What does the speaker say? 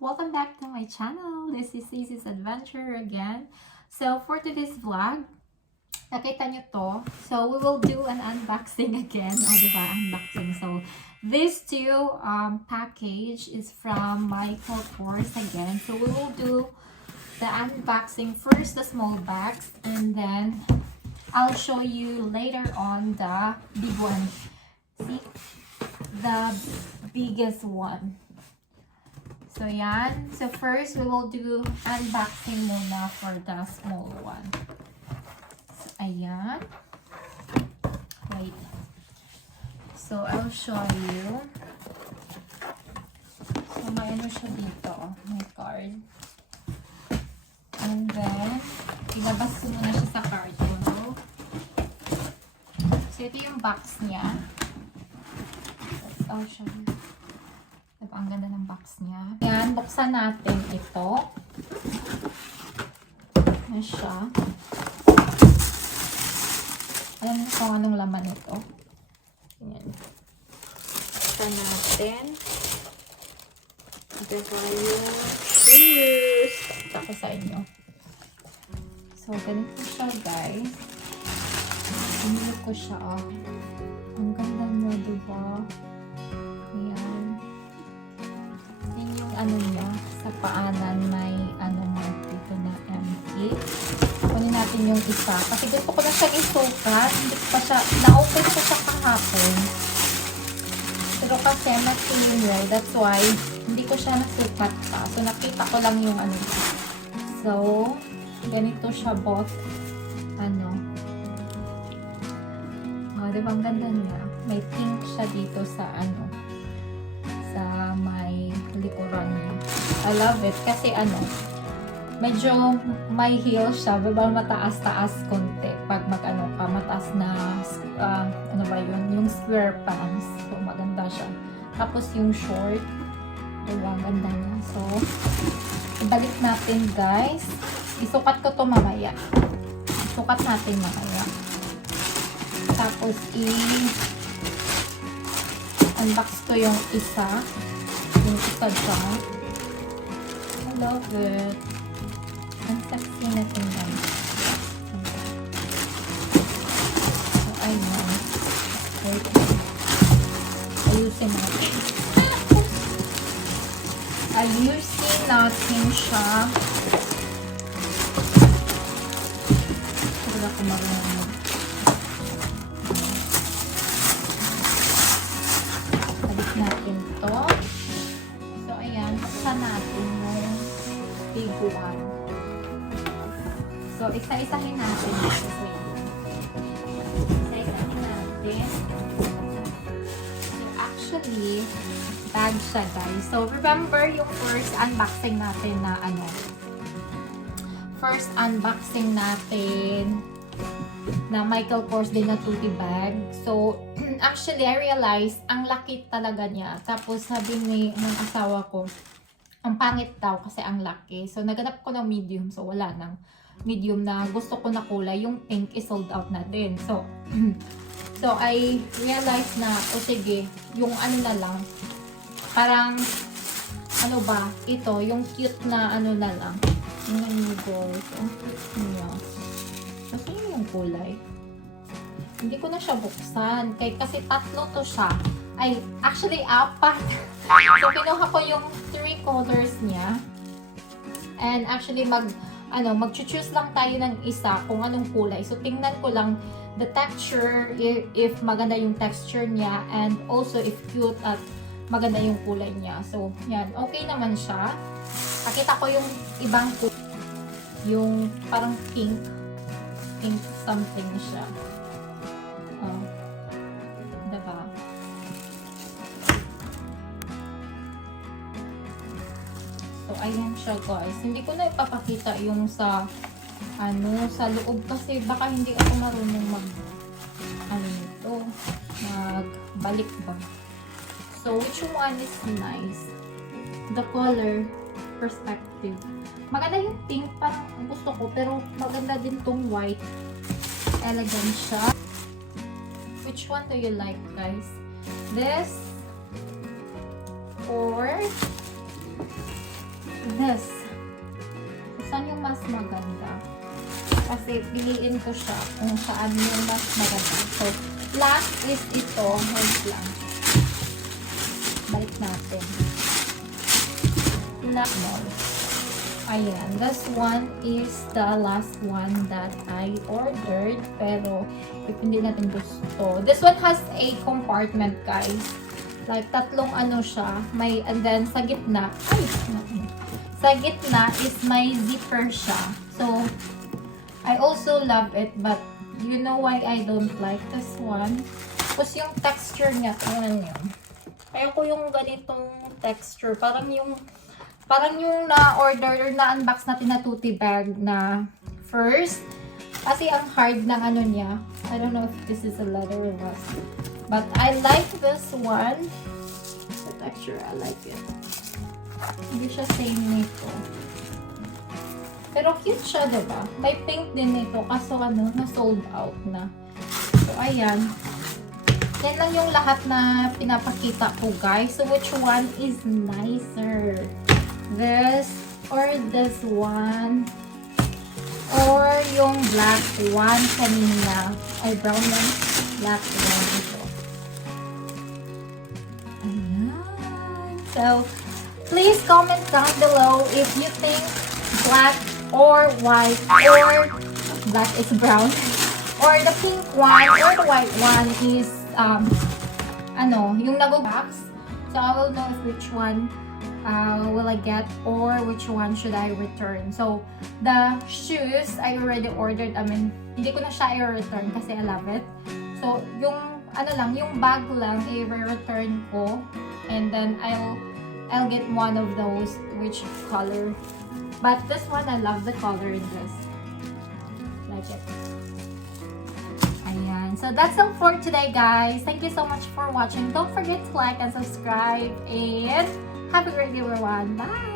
welcome back to my channel. This is Cece's Adventure again. So for today's vlog, nakita nyo to. So we will do an unboxing again. O diba, unboxing. So this two package is from my KORS again. So we will do the unboxing first, the small bags, and then I'll show you later on the big one. See? The biggest one. So, yan. So, first, we will do unboxing muna for the small one. So, ayan. Wait. So, I'll show you. So, may ano siya dito. May card. And then, ilabas ko muna siya sa carton. So, ito yung box niya. I'll show you. Diba, ang ganda ng box niya. Ayan, buksan natin ito. Ayan siya. Ayan kung anong laman ito. Ayan. Buksan natin. Diba yung shoes. Pakita ko sa inyo. So, ganito siya, guys. Pinili ko siya. Ang ganda mo, diba? Ayan. Yan yung ano niya, sa paanan may ano mo dito na empty. Kunin natin yung isa. Kasi gusto ko na siyang isukat. Hindi ko pa siya, na-open ko siya kahapon. Pero kasi mag-cleaner, that's why hindi ko siya nasukat pa. So, nakita ko lang yung ano. So, ganito siya both. Ano. Oh, diba ang ganda niya? May pink siya dito sa ano. Sa may likuran niya. I love it. Kasi ano, medyo may heel siya. Diba mataas-taas konti. Pag mag-ano ka, mataas na, ano ba yun? Yung square pants. So, maganda siya. Tapos yung short. Diba, ang ganda niya. So, ibalik natin, guys. Isukat ko to mamaya. Isukat natin mamaya. Tapos, unbox ko yung isa. Yung isa dyan. I love it. Ang sexy na tingnan. So, ayun. Wait. Ayusin natin. Ayusin natin siya. Wala ko marunong. Natin to. So, ayan. Buksan natin yung big one. So, isa-isahin natin ito. Isa-isahin natin. So, actually, bag siya, guys. So, remember yung first unboxing natin na ano. First unboxing natin na Michael Kors din na Tote bag. So, actually, I realized, ang laki talaga niya. Tapos, sabi ng asawa ko, ang pangit daw kasi ang laki. So, naganap ko ng medium. So, wala nang medium na gusto ko na kulay. Yung pink is sold out na din. So, so I realized na, o sige, yung ano na lang, parang, ano ba, ito, yung cute na ano na lang. Yung gold. Ang cute niya. Kasi yung kulay. Hindi ko na siya buksan. Kasi tatlo to siya. Ay, actually, 4. So, kinuha ko yung 3 colors niya. And actually, mag-choose lang tayo ng isa kung anong kulay. So, tingnan ko lang the texture, if maganda yung texture niya, and also if cute at maganda yung kulay niya. So, yan. Okay naman siya. Nakita ko yung ibang kulay. Yung parang pink something siya. Oh. Diba? So, ayan siya, guys. Hindi ko na ipapakita yung sa sa loob kasi baka hindi ako marunong magbalik ba. So, which one is nice? The color perspective. Maganda yung pink, parang gusto ko, pero maganda din tong white. Elegant siya. Which one do you like, guys? This or this. Saan yung mas maganda? Kasi piliin ko siya kung saan yung mas maganda. So, last is ito. Hold lang. Balik natin. Small. Ayan. This one is the last one that I ordered. Pero, if hindi natin gusto. This one has a compartment, guys. Like, tatlong ano siya. May, and then, sa gitna. Ay! Sa gitna is may zipper siya. So, I also love it. But, you know why I don't like this one? Tapos yung texture niya. Tingnan niyo. Ayoko yung ganitong texture. Parang yung na-order or na-unbox natin na Tutti bag na first. Kasi ang hard ng ano niya. I don't know if this is a leather or what. But I like this one. The texture, I like it. Hindi siya same nito. Pero cute siya, diba? May pink din nito. Kaso ano, na-sold out na. So, ayan. Yan lang yung lahat na pinapakita ko, guys. So, which one is nicer? This or this one? Or yung black one kanina? Ay, brown one. Black one ito. Ayan. So, please comment down below if you think black or white or black is brown or the pink one or the white one is yung nag-box. So I will know if which one will I get or which one should I return. So the shoes I already ordered. I mean, hindi ko na siya i-return kasi I love it. So yung yung bag lang i-return ko and then I'll get one of those which color. But this one, I love the color in this. Like it. Ayan. So that's all for today, guys. Thank you so much for watching. Don't forget to like and subscribe. And have a great day, everyone. Bye!